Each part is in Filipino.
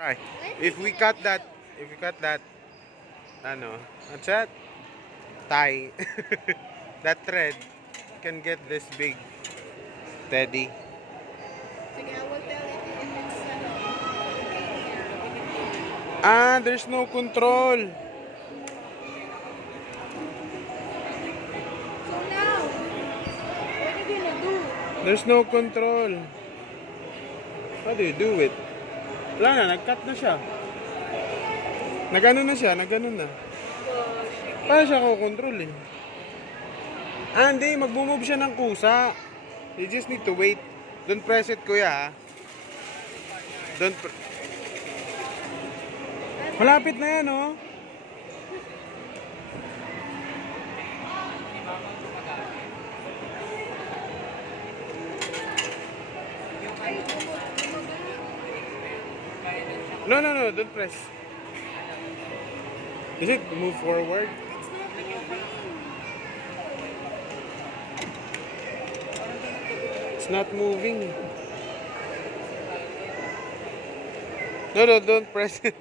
Try. If we cut that, ano, what's that? Tie. That thread can get this big. Steady. Sige, I will tell it if it's okay here. We can do it. Ah, there's no control. So now, what are you gonna do? There's no control. How do you do it? Wala na, nag-cut na siya. Nag-ano na siya, nag-ano na. Paano siya kukontrol eh? Ah, hindi, mag-move siya ng kusa. You just need to wait. Don't press it, kuya. Ha? Don't Malapit na yan, oh. No, don't press. Is it move forward? It's not moving. No, don't press it.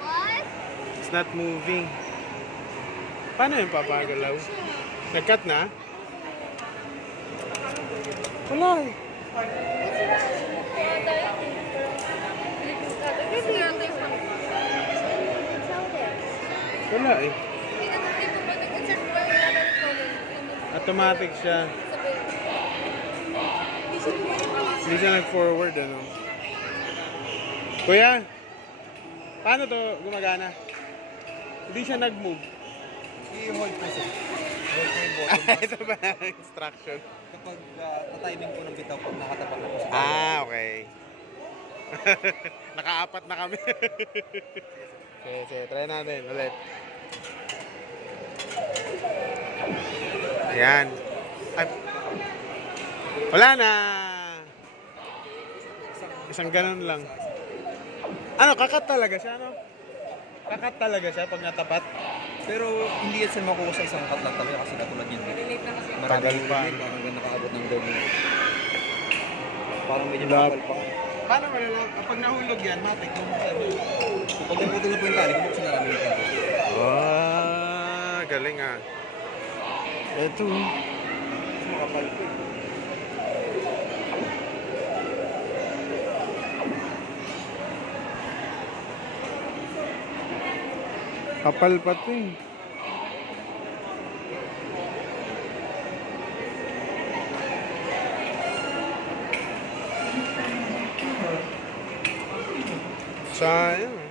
What? It's not moving. Paano yung papagalaw? Nag-cut na? Wala eh. Wala eh. Automatic siya. Hindi siya nag-forward, ano. Kuya, paano to gumagana? Hindi siya nag-move. I-hold po siya. Hold ko yung bottom. Ito ba ang instruction? Kapag tatiming ko ng bitaw, pag nakatapat na po sa Ah, okay. Nakaapat na kami. Sige, try natin ulit. Ayan. Ay. Wala na. Isang ganun lang. Ano, kakat talaga siya, no? Kakat talaga siya pag natapat. Pero hindi yan siya makuha sa isang cut lang talaga kasi katulad yun. Tagal pa. Parang hanggang nakaabot ng double. Parang medyo Lap. makapal pa. Paano malala? Kapag nahulog yan, matik. Kapag naputol na po yung tali, bubuksan na namin yung pinto. Ah, galing ah. Ito. Makapal po eh. Kapal pa ito eh. Sayang.